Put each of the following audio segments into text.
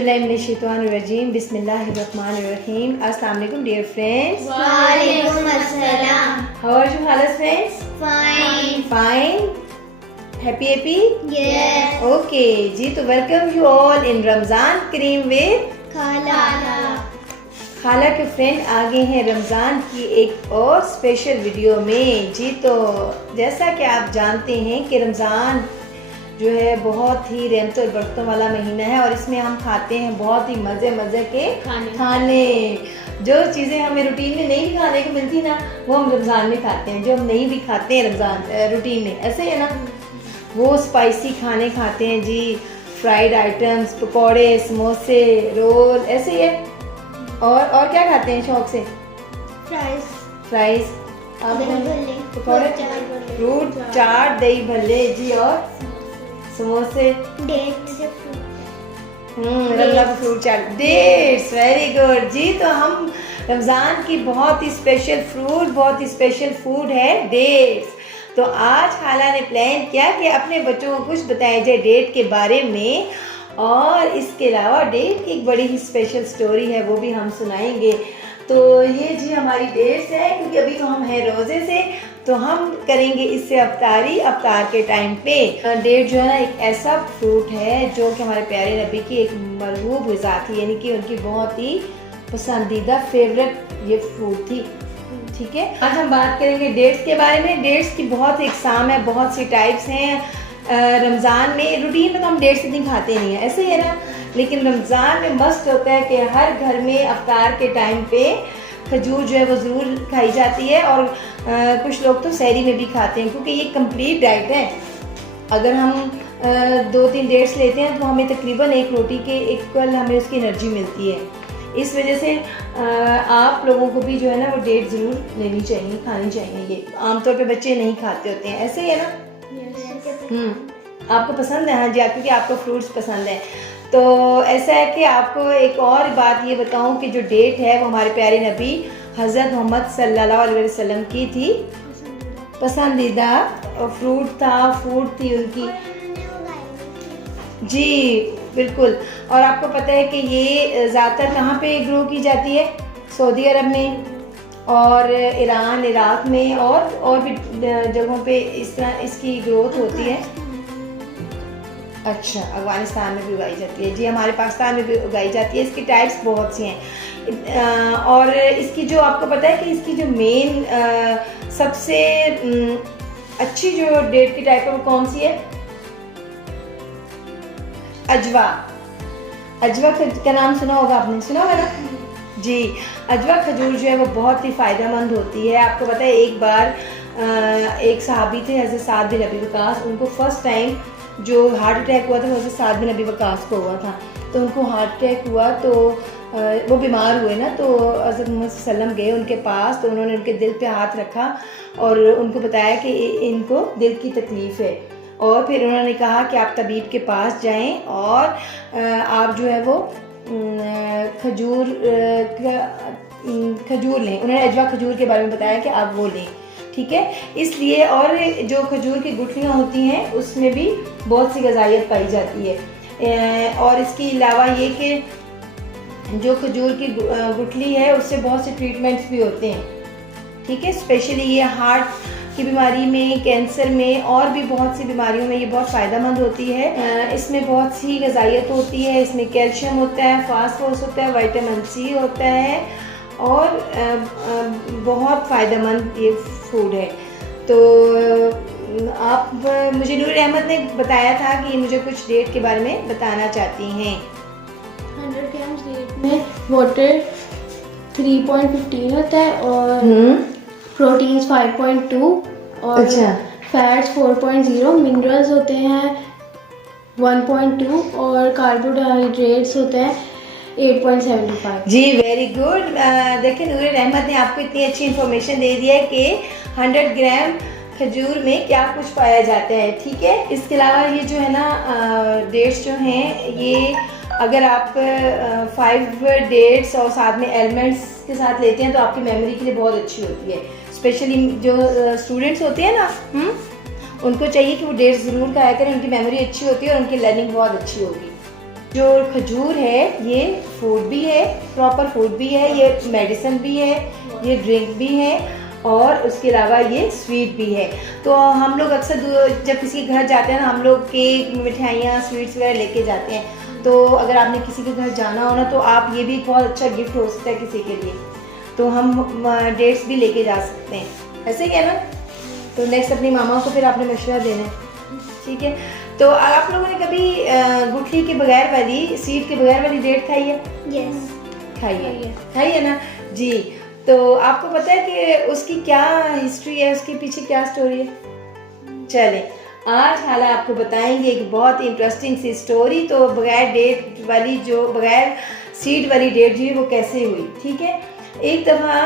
औज़ुबिल्लाहिमिनश्शैतानिर्रजीम बिस्मिल्लाहिर्रहमानिर्रहीम। अस्सलाम वालेकुम डियर फ्रेंड्स। वालेकुम अस्सलाम। हाउ आर यू हालत friends? Fine. Fine, happy Yes. Okay जी। तो welcome you all in Ramzan Kareem with Khala. खाला के फ्रेंड आ गए हैं रमज़ान की एक और स्पेशल वीडियो में जी। तो जैसा कि आप जानते हैं कि रमज़ान जो है बहुत ही रहमत और बरकतों वाला महीना है और इसमें हम खाते हैं बहुत ही मज़े के खाने। जो चीज़ें हमें रूटीन में नहीं भी खाने को मिलती ना, वो हम रमज़ान में खाते हैं। जो हम नहीं भी खाते हैं रमज़ान रूटीन में, ऐसे है ना, वो स्पाइसी खाने खाते हैं जी। फ्राइड आइटम्स, पकौड़े, समोसे, रोल, ऐसे ही है। और क्या खाते हैं शौक से? फ्राइज, पकौड़े, फ्रूट चाट, दही भल्ले जी, और समोसे, रमज़ान का फ्रूट चाट, डेट्स। वेरी गुड जी। तो हम रमज़ान की बहुत ही स्पेशल फ्रूट, बहुत ही स्पेशल फूड है डेट्स। तो आज खाला ने प्लान किया कि अपने बच्चों को कुछ बताया जाए डेट के बारे में, और इसके अलावा डेट की एक बड़ी ही स्पेशल स्टोरी है, वो भी हम सुनाएंगे। तो ये जी हमारी डेट्स है, क्योंकि अभी तो हम हैं रोज़े से, तो हम करेंगे इससे अफ्तार के टाइम पे। डेट जो है ना, एक ऐसा फ्रूट है जो कि हमारे प्यारे नबी की एक मरगूब ग़िज़ा थी, यानी कि उनकी बहुत ही पसंदीदा फेवरेट ये फ्रूट थी। ठीक है, आज हम बात करेंगे डेट्स के बारे में। डेट्स की बहुत इकसाम है, बहुत सी टाइप्स हैं। रमज़ान में रूटीन में तो हम डेट्स इतनी खाते नहीं हैं, ऐसे ही है ना, लेकिन रमज़ान में मस्त होता है कि हर घर में अफ्तार के टाइम पे खजूर जो है वो ज़रूर खाई जाती है। और कुछ लोग तो सहरी में भी खाते हैं, क्योंकि ये कंप्लीट डाइट है। अगर हम 2-3 डेट्स लेते हैं तो हमें तकरीबन एक रोटी के इक्वल हमें उसकी एनर्जी मिलती है। इस वजह से आप लोगों को भी जो है ना वो डेट ज़रूर लेनी चाहिए, खानी चाहिए। ये आमतौर पे बच्चे नहीं खाते होते हैं, ऐसे ही है ना। आपको पसंद है? हाँ जी, क्योंकि आपको फ्रूट्स पसंद है। तो ऐसा है कि आपको एक और बात ये बताऊं कि जो डेट है वो हमारे प्यारे नबी हज़रत मोहम्मद सल्लल्लाहु अलैहि वसल्लम की थी पसंदीदा फ्रूट था, फूड थी उनकी जी, बिल्कुल। और आपको पता है कि ये ज़्यादातर कहाँ पे ग्रो की जाती है? सऊदी अरब में और ईरान, इराक में और भी जगहों पे इस तरह इसकी ग्रोथ होती है। अच्छा, अफगानिस्तान में भी उगाई जाती है जी, हमारे पाकिस्तान में भी उगाई जाती है। इसकी टाइप्स बहुत सी हैं। और इसकी जो आपको पता है कि इसकी जो मेन सबसे अच्छी जो डेट की टाइप है वो कौन सी है? अजवा का नाम सुना होगा आपने, सुना होगा ना जी। अजवा खजूर जो है वो बहुत ही फ़ायदेमंद होती है। आपको पता है एक बार एक सहाबी थे हज़रत साद बिन अबी वक़ास, उनको फर्स्ट टाइम जो हार्ट अटैक हुआ था वो हज़रत साद बिन अबी वक़ास को हुआ था। तो उनको हार्ट अटैक हुआ तो वो बीमार हुए ना, तो हज़रत मोहम्मद सल्लम गए उनके पास, तो उन्होंने उनके दिल पे हाथ रखा और उनको बताया कि इनको दिल की तकलीफ़ है। और फिर उन्होंने कहा कि आप तबीब के पास जाएं और आप जो है वो खजूर लें। उन्होंने अजवा खजूर के बारे में बताया कि आप वो लें, ठीक है। इसलिए, और जो खजूर की गुठलियाँ होती हैं उसमें भी बहुत सी ग़िज़ाइयत पाई जाती है। और इसके अलावा ये कि जो खजूर की गुठली है उससे बहुत से ट्रीटमेंट्स भी होते हैं, ठीक है। स्पेशली ये हार्ट की बीमारी में, कैंसर में और भी बहुत सी बीमारियों में ये बहुत फ़ायदेमंद होती है। इसमें बहुत सी ग़िज़ाइयत होती है। इसमें कैल्शियम होता है, फास्फोरस होता है, विटामिन सी होता है और बहुत फ़ायदेमंद ये फूड है। तो आप मुझे नूर अहमद ने बताया था कि मुझे कुछ डेट के बारे में बताना चाहती हैं। 100 ग्राम्स डेट में वाटर 3.15 होता है और प्रोटीन्स 5.2 और फैट्स 4.0, मिनरल्स होते हैं 1.2 और कार्बोहाइड्रेट्स होते हैं 8.75। जी, वेरी गुड। देखिए नूर अहमद ने आपको इतनी अच्छी इन्फॉर्मेशन दे दी है कि 100 ग्राम खजूर में क्या कुछ पाया जाता है, ठीक है। इसके अलावा ये जो है ना डेट्स जो हैं, ये अगर आप 5 डेट्स और साथ में एलिमेंट्स के साथ लेते हैं तो आपकी मेमोरी के लिए बहुत अच्छी होती है। स्पेशली जो स्टूडेंट्स होते हैं ना, उनको चाहिए कि वो डेट्स ज़रूर खाया करें, उनकी मेमोरी अच्छी होती है और उनकी लर्निंग बहुत अच्छी होगी। जो खजूर है ये फूड भी है, प्रॉपर फूड भी है, ये मेडिसिन भी है, ये ड्रिंक भी है और उसके अलावा ये स्वीट भी है। तो हम लोग अक्सर जब किसी के घर जाते हैं ना, हम लोग केक, मिठाइयाँ, स्वीट्स वगैरह लेके जाते हैं। तो अगर आपने किसी के घर जाना हो ना, तो आप ये भी बहुत अच्छा गिफ्ट हो सकता है किसी के लिए। तो हम डेट्स भी लेके जा सकते हैं, ऐसे ही है ना। तो नेक्स्ट अपनी मामा को फिर आपने मशवरा देना है, ठीक है। तो आप लोगों ने कभी गुठली के बगैर वाली, सीड के बगैर वाली डेट खाई है? यस, खाई है ना जी। तो आपको पता है कि उसकी क्या हिस्ट्री है, उसके पीछे क्या स्टोरी है? चलें, आज हाला आपको बताएंगे एक बहुत इंटरेस्टिंग सी स्टोरी। तो बगैर डेट वाली, जो बगैर सीड वाली डेट जो है वो कैसे हुई, ठीक है। एक दफ़ा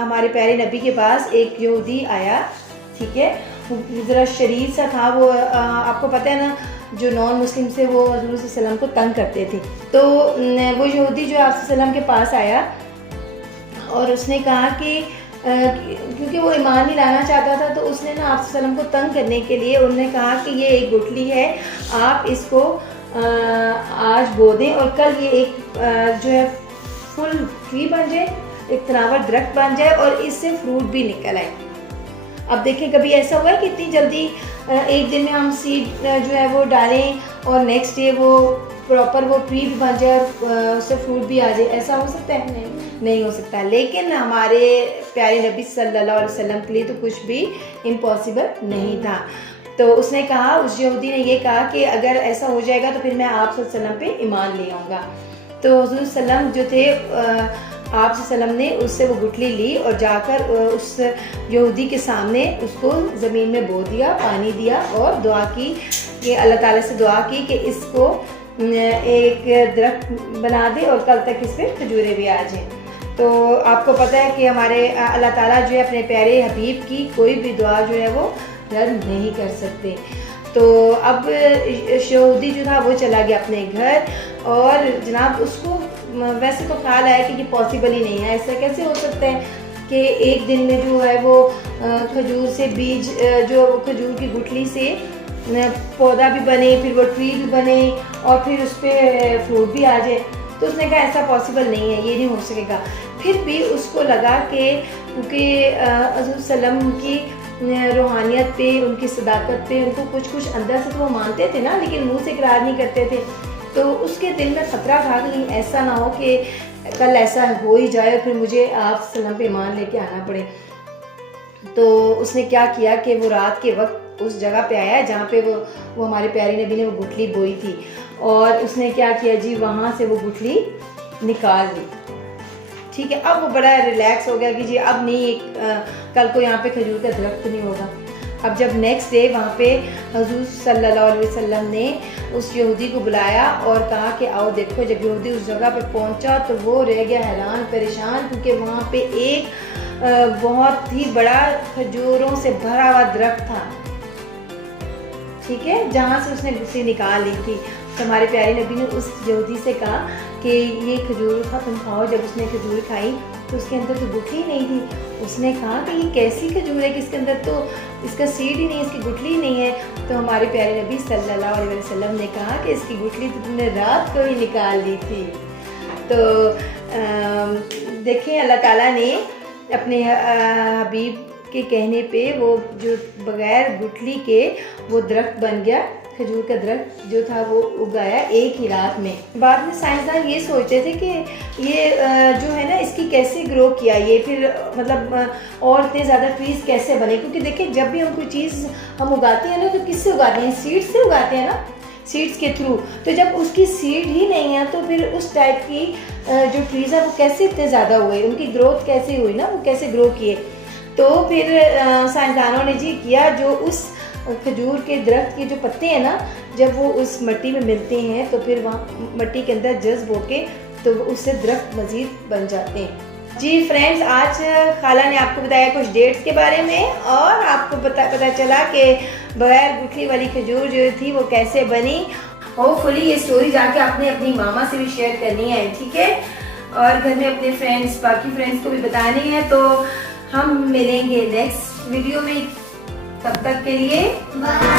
हमारे प्यारे नबी के पास एक यहूदी आया, ठीक है। ज़रा शरीर सा था वो, आपको पता है ना, जो नॉन मुस्लिम से वो हज़रत सल्लल्लाहु को तंग करते थे। तो वो यहूदी जो आप सल्लम के पास आया और उसने कहा कि क्योंकि वो ईमान नहीं लाना चाहता था, तो उसने ना आप सल्लम को तंग करने के लिए उन्होंने कहा कि ये एक गुठली है, आप इसको आज बो दें और कल ये एक जो है फुल ट्री बन जाए, एक तनावर दरख्त बन जाए और इससे फ्रूट भी निकल आए। अब देखें, कभी ऐसा हुआ है कि इतनी जल्दी एक दिन में हम सीड जो है वो डालें और नेक्स्ट डे वो प्रॉपर वो ट्री भी बन जाए और उससे फ्रूट भी आ जाए? ऐसा हो सकता है? नहीं हो सकता। लेकिन हमारे प्यारे नबी सल्लल्लाहु अलैहि वसल्लम के लिए तो कुछ भी इम्पॉसिबल नहीं था। तो उसने कहा, उस यहूदी ने ये कहा कि अगर ऐसा हो जाएगा तो फिर मैं आप सल्लल्लाहु अलैहि वसल्लम पे ईमान ले आऊँगा। तो हुज़ूर सल्लम जो थे, आप सल्लम ने उससे वो गुठली ली और जाकर उस यहूदी के सामने उसको ज़मीन में बो दिया, पानी दिया और दुआ की कि अल्लाह ताला से दुआ की कि इसको एक दरख्त बना दे और कल तक इस पर खजूरें भी आ जाएँ। तो आपको पता है कि हमारे अल्लाह ताला जो है अपने प्यारे हबीब की कोई भी दुआ जो है वो रद्द नहीं कर सकते। तो अब यहूदी जो था वो चला गया अपने घर और जनाब उसको वैसे तो ख्याल आया कि ये पॉसिबल ही नहीं है, ऐसा कैसे हो सकता है कि एक दिन में जो है वो खजूर से बीज, जो खजूर की गुठली से पौधा भी बने, फिर वो ट्री भी बने और फिर उस पर फ्रूट भी आ जाए। तो उसने कहा ऐसा पॉसिबल नहीं है, ये नहीं हो सकेगा। फिर भी उसको लगा कि क्योंकि हज़रत सल्लम की रूहानियत पे, उनकी सदाकत पे, उनको कुछ अंदर से तो वो मानते थे ना, लेकिन मुंह से इकरार नहीं करते थे। तो उसके दिल में ख़तरा था कि कहीं ऐसा ना हो कि कल ऐसा हो ही जाए और फिर मुझे आप सल्लम पे ईमान लेके आना पड़े। तो उसने क्या किया कि वो रात के वक्त उस जगह पे आया जहाँ पे वो हमारे प्यारे नबी ने वो गुठली बोई थी और उसने क्या किया जी, वहाँ से वो गुठली निकाल दी, ठीक है। अब वो बड़ा रिलैक्स हो गया कि जी अब नहीं, कल को यहाँ पे खजूर का दरख्त नहीं होगा। अब जब नेक्स्ट डे वहाँ पे हुज़ूर सल्लल्लाहु अलैहि वसल्लम ने उस यहूदी को बुलाया और कहा कि आओ देखो। जब यहूदी उस जगह पे पहुँचा तो वो रह गया हैरान परेशान, क्योंकि वहाँ पे एक बहुत ही बड़ा खजूरों से भरा हुआ दरख्त था, ठीक है, जहाँ से उसने गुठली निकाल ली थी। तो हमारे प्यारे नबी ने उस यहूदी से कहा कि ये खजूर था, तुम खाओ। जब उसने खजूर खाई तो उसके अंदर तो गुठली नहीं थी। उसने कहा कि ये कैसी खजूर है कि इसके अंदर तो इसका सीड ही नहीं, इसकी गुठली ही नहीं है। तो हमारे प्यारे नबी सल्लल्लाहु अलैहि वसल्लम ने कहा कि इसकी गुठली तो तुमने रात को ही निकाल ली थी। तो देखें, अल्लाह ताला ने अपने हबीब के कहने पे वो जो बगैर गुठली के वो दरख्त बन गया, खजूर का दरख्त जो था वो उगाया एक ही रात में। बाद में साइंसदान ये सोचते थे कि ये जो है ना, इसकी कैसे ग्रो किया, ये फिर मतलब और इतने ज़्यादा ट्रीज कैसे बने। क्योंकि देखिए, जब भी हम कोई चीज़ हम उगाते हैं ना, तो किससे उगाते हैं? सीड से उगाते हैं ना, सीड्स के थ्रू। तो जब उसकी सीड ही नहीं है तो फिर उस टाइप की जो ट्रीज़ है वो कैसे इतने ज़्यादा हुए, उनकी ग्रोथ कैसे हुई ना, वो कैसे ग्रो किए। तो फिर साइंसदानों ने जी किया, जो उस खजूर के दरख्त के जो पत्ते हैं ना, जब वो उस मिट्टी में मिलते हैं तो फिर वहाँ मिट्टी के अंदर जज्ब होके तो उससे दरख्त मज़ीद बन जाते हैं। जी फ्रेंड्स, आज खाला ने आपको बताया कुछ डेट्स के बारे में और आपको पता चला कि बगैर गुठली वाली खजूर जो थी वो कैसे बनी। होपफुली ये स्टोरी जाके आपने अपनी मामा से भी शेयर करनी है, ठीक है, और घर में अपने फ्रेंड्स, बाकी फ्रेंड्स को भी बतानी है। तो हम मिलेंगे नेक्स्ट वीडियो में, तब तक के लिए बाय।